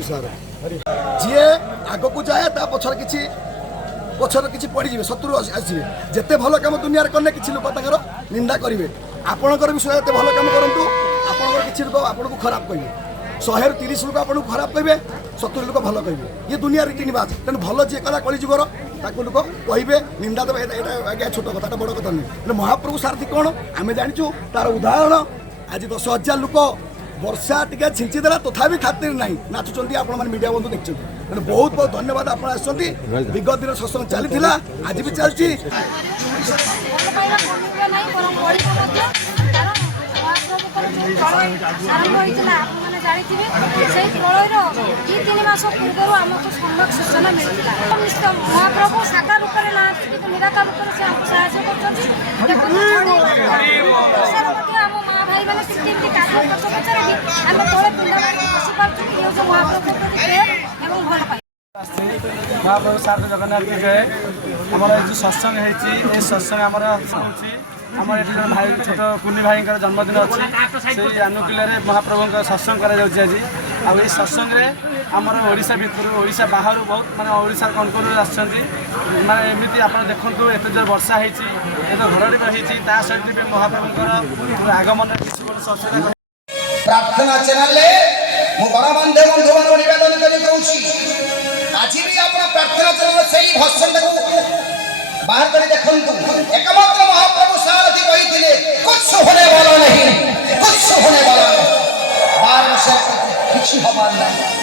महाप्रभु सार जी आग को जाए पछर किसी पड़े शत्रु आसवे जिते भल कम दुनिया कले कि लोक निंदा करेंगे आपणकर भी एत भल कम करूँ आपंकर किसी लोक आपको खराब कहे 130 लोक आपको खराब कहे 70 लोक भल कहे ये दुनिया रीति रिवाज तेणु भल जी कला कलिजुगर ताको लोक कहे निंदा देवे आज्ञा छोट कथा बड़ कथा नहीं महाप्रभु सारथी कौन आम जाचु तार उदाहरण आज 10,000 लोक वर्षा टी छिंचीदेला तथापि खातिर ना नाचुंट आप मीडिया बंधु देखते तेणु बहुत बहुत धन्यवाद आप विगत दिन सत्संग चली आज भी चलती आरंभ होता जानते से प्रलयर 2-3 मास पूर्व आमको सम्यक सूचना मिलता महाप्रभु साकार रूप में ना निराकार रूप से आमको साहय आम माँ भाई मैंने कितनी कार्य पचारे आम तले पिंड बसी पार्टी महाप्रभु एवं भल पाए महाप्रभु सार जगन्नाथ जय आम सत्संग है सत्संग आम ये भाई छोट कुनी भाई जन्मदिन अच्छी से आनुकूल्य महाप्रभु सत्संग आज सत्संग आमर ओडिशा भितर ओडिशा बाहर बहुत माने ओडिशा कणकण माने एमती आप देखु एत जोर वर्षा होती घड़ी रही सहित महाप्रभुर आगमन प्रार्थना चैनल गणमान्य बंधु मान निवेदन कर आज भी आप प्रार्थना चैनल से भर्सन बाहर कर देखु एकमात्र महाप्रभु सारथी कही कुछ होने वाला नहीं कुछ होने वाला नहीं 12 वर्ष कुछ हमार नहीं